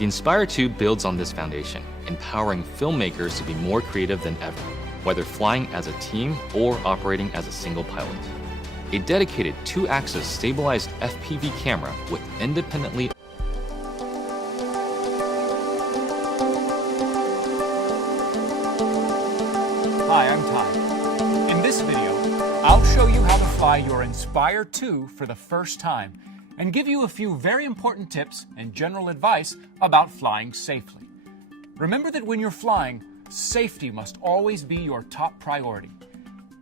The Inspire 2 builds on this foundation, empowering filmmakers to be more creative than ever, whether flying as a team or operating as a single pilot. A dedicated 2-axis stabilized FPV camera with independently Hi, I'm Ty. In this video, I'll show you how to fly your Inspire 2 for the first time and give you a few very important tips and general advice about flying safely. Remember that when you're flying, safety must always be your top priority.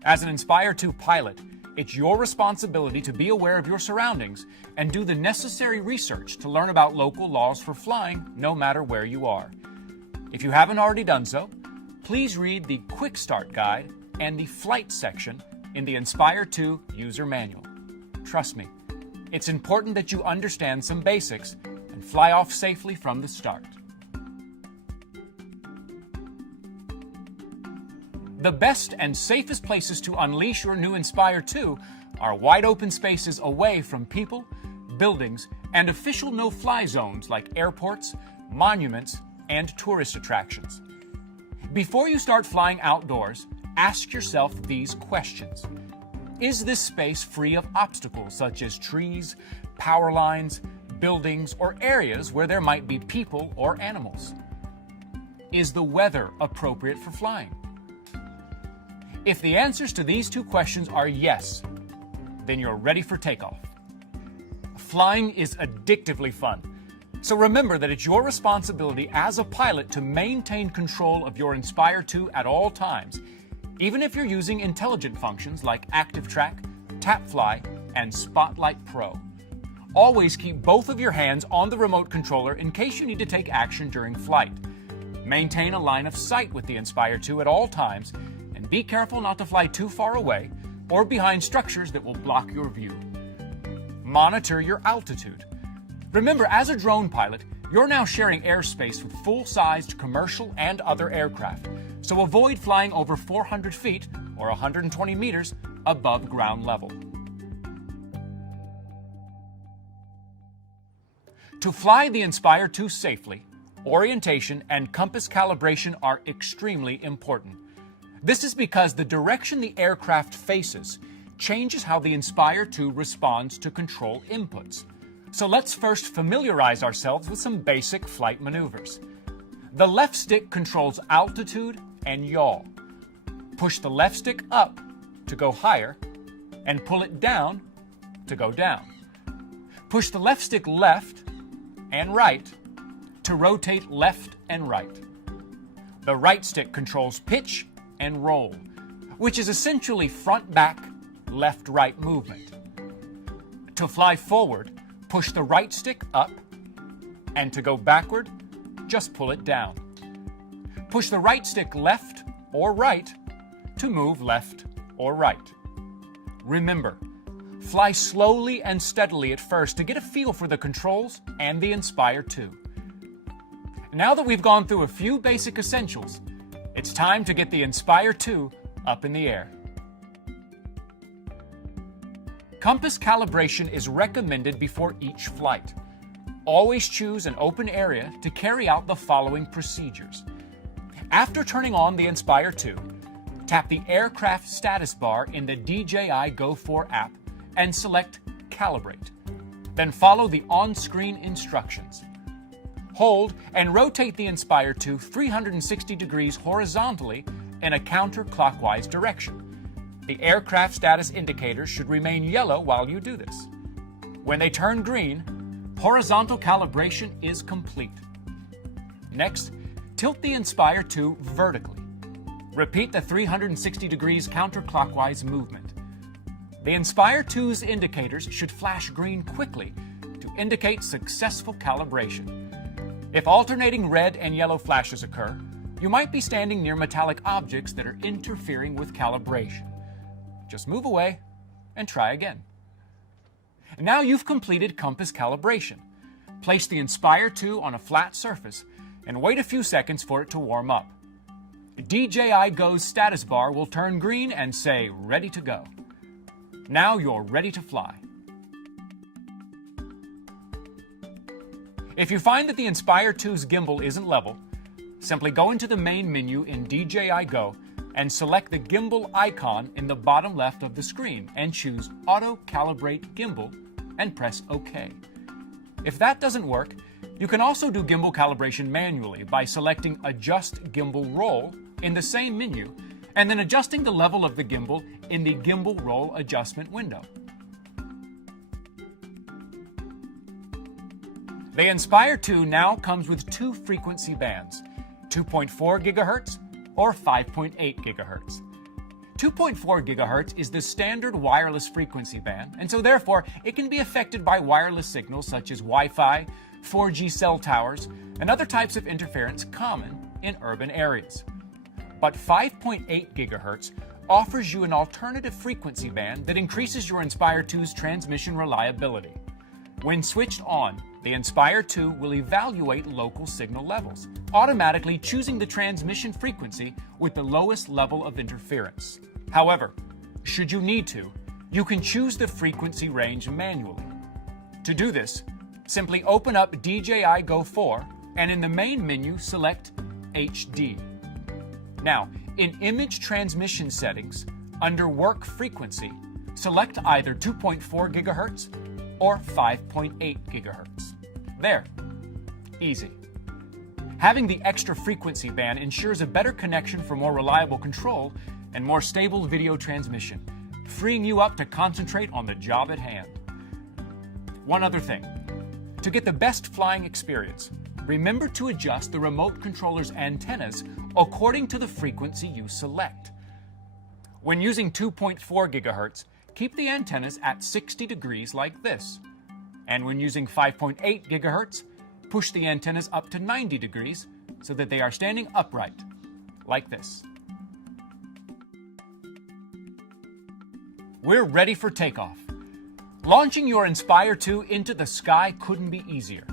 As an Inspire 2 pilot, it's your responsibility to be aware of your surroundings and do the necessary research to learn about local laws for flying no matter where you are. If you haven't already done so, please read the Quick Start Guide and the Flight section in the Inspire 2 user manual. Trust me, it's important that you understand some basics and fly off safely from the start. The best and safest places to unleash your new Inspire 2 are wide open spaces away from people, buildings, and official no-fly zones like airports, monuments, and tourist attractions. Before you start flying outdoors, ask yourself these questions. Is this space free of obstacles such as trees, power lines, buildings, or areas where there might be people or animals? Is the weather appropriate for flying? If the answers to these two questions are yes, then you're ready for takeoff. Flying is addictively fun. So remember that it's your responsibility as a pilot to maintain control of your Inspire 2 at all times, even if you're using intelligent functions like Active Track, Tap Fly, and Spotlight Pro. Always keep both of your hands on the remote controller in case you need to take action during flight. Maintain a line of sight with the Inspire 2 at all times, and be careful not to fly too far away or behind structures that will block your view. Monitor your altitude. Remember, as a drone pilot, you're now sharing airspace with full-sized commercial and other aircraft, so avoid flying over 400 feet or 120 meters above ground level. To fly the Inspire 2 safely, orientation and compass calibration are extremely important. This is because the direction the aircraft faces changes how the Inspire 2 responds to control inputs. So let's first familiarize ourselves with some basic flight maneuvers. The left stick controls altitude and yaw. Push the left stick up to go higher and pull it down to go down. Push the left stick left and right to rotate left and right. The right stick controls pitch and roll, which is essentially front-back, left-right movement. To fly forward, push the right stick up, and to go backward, just pull it down. Push the right stick left or right to move left or right. Remember, fly slowly and steadily at first to get a feel for the controls and the Inspire 2. Now that we've gone through a few basic essentials, it's time to get the Inspire 2 up in the air. Compass calibration is recommended before each flight. Always choose an open area to carry out the following procedures. After turning on the Inspire 2, tap the aircraft status bar in the DJI Go4 app and select Calibrate. Then follow the on-screen instructions. Hold and rotate the Inspire 2 360 degrees horizontally in a counterclockwise direction. The aircraft status indicators should remain yellow while you do this. When they turn green, horizontal calibration is complete. Next, tilt the Inspire 2 vertically. Repeat the 360 degrees counterclockwise movement. The Inspire 2's indicators should flash green quickly to indicate successful calibration. If alternating red and yellow flashes occur, you might be standing near metallic objects that are interfering with calibration. Just move away and try again. Now you've completed compass calibration. Place the Inspire 2 on a flat surface and wait a few seconds for it to warm up. DJI Go's status bar will turn green and say, "Ready to go." Now you're ready to fly. If you find that the Inspire 2's gimbal isn't level, simply go into the main menu in DJI Go and select the gimbal icon in the bottom left of the screen and choose Auto Calibrate Gimbal and press OK. If that doesn't work, you can also do gimbal calibration manually by selecting Adjust Gimbal Roll in the same menu and then adjusting the level of the gimbal in the Gimbal Roll Adjustment window. The Inspire 2 now comes with two frequency bands, 2.4 GHz or 5.8 GHz. 2.4 GHz is the standard wireless frequency band, and so therefore it can be affected by wireless signals such as Wi-Fi, 4G cell towers, and other types of interference common in urban areas. But 5.8 GHz offers you an alternative frequency band that increases your Inspire 2's transmission reliability. When switched on, the Inspire 2 will evaluate local signal levels, automatically choosing the transmission frequency with the lowest level of interference. However, should you need to, you can choose the frequency range manually. To do this, simply open up DJI Go 4 and in the main menu select HD. Now, in Image Transmission Settings, under Work Frequency, select either 2.4 GHz or 5.8 GHz. There. Easy. Having the extra frequency band ensures a better connection for more reliable control and more stable video transmission, freeing you up to concentrate on the job at hand. One other thing. To get the best flying experience, remember to adjust the remote controller's antennas according to the frequency you select. When using 2.4 GHz, keep the antennas at 60 degrees like this. And when using 5.8 GHz, push the antennas up to 90 degrees so that they are standing upright, like this. We're ready for takeoff. Launching your Inspire 2 into the sky couldn't be easier.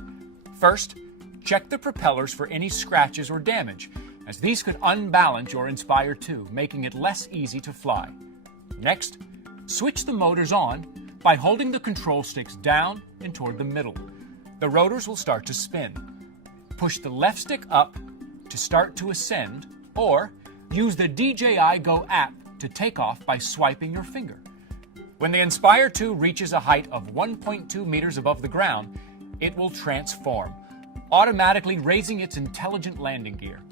First, check the propellers for any scratches or damage, as these could unbalance your Inspire 2, making it less easy to fly. Next, switch the motors on by holding the control sticks down and toward the middle. The rotors will start to spin. Push the left stick up to start to ascend, or use the DJI Go app to take off by swiping your finger. When the Inspire 2 reaches a height of 1.2 meters above the ground, it will transform, automatically raising its intelligent landing gear.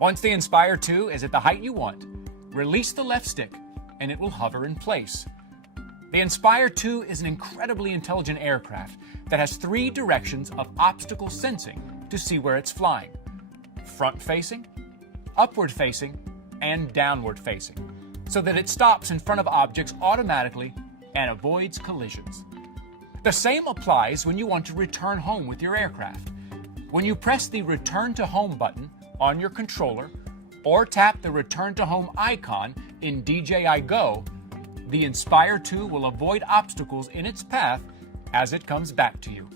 Once the Inspire 2 is at the height you want, release the left stick and it will hover in place. The Inspire 2 is an incredibly intelligent aircraft that has 3 directions of obstacle sensing to see where it's flying: front-facing, upward-facing, and downward-facing, so that it stops in front of objects automatically and avoids collisions. The same applies when you want to return home with your aircraft. When you press the Return to Home button on your controller or tap the Return to Home icon in DJI Go, the Inspire 2 will avoid obstacles in its path as it comes back to you.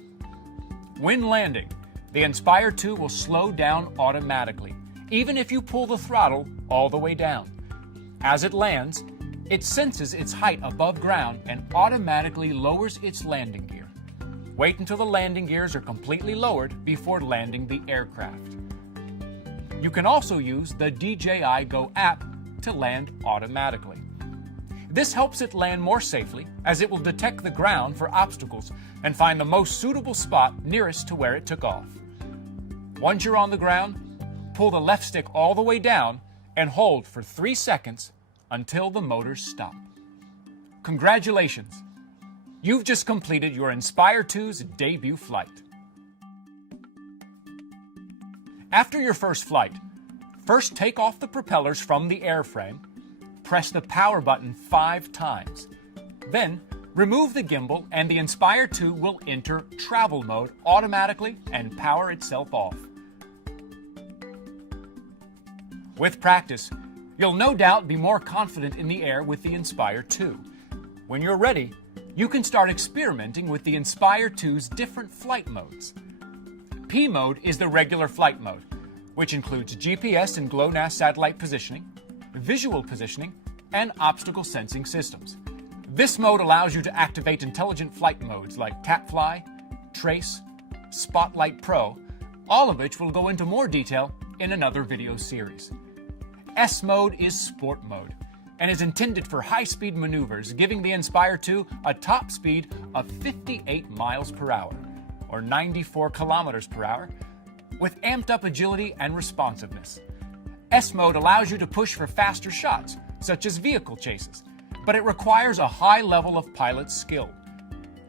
When landing, the Inspire 2 will slow down automatically, even if you pull the throttle all the way down. As it lands, it senses its height above ground and automatically lowers its landing gear. Wait until the landing gears are completely lowered before landing the aircraft. You can also use the DJI Go app to land automatically. This helps it land more safely, as it will detect the ground for obstacles and find the most suitable spot nearest to where it took off. Once you're on the ground, pull the left stick all the way down and hold for 3 seconds until the motors stop. Congratulations! You've just completed your Inspire 2's debut flight. After your first flight, first take off the propellers from the airframe, press the power button 5 times. Then, remove the gimbal and the Inspire 2 will enter travel mode automatically and power itself off. With practice, you'll no doubt be more confident in the air with the Inspire 2. When you're ready, you can start experimenting with the Inspire 2's different flight modes. P mode is the regular flight mode, which includes GPS and GLONASS satellite positioning, visual positioning, and obstacle sensing systems. This mode allows you to activate intelligent flight modes like tap fly, trace, Spotlight Pro, all of which will go into more detail in another video series. S mode is sport mode and is intended for high-speed maneuvers, giving the Inspire 2 a top speed of 58 miles per hour, or 94 kilometers per hour, with amped-up agility and responsiveness. S mode allows you to push for faster shots, such as vehicle chases, but it requires a high level of pilot skill.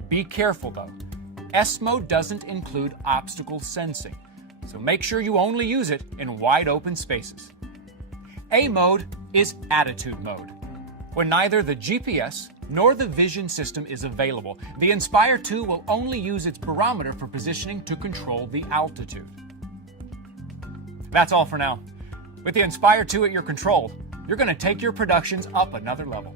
Be careful though. S mode doesn't include obstacle sensing, so make sure you only use it in wide open spaces. A mode is attitude mode. When neither the GPS nor the vision system is available, the Inspire 2 will only use its barometer for positioning to control the altitude. That's all for now. With the Inspire 2 at your control, you're going to take your productions up another level.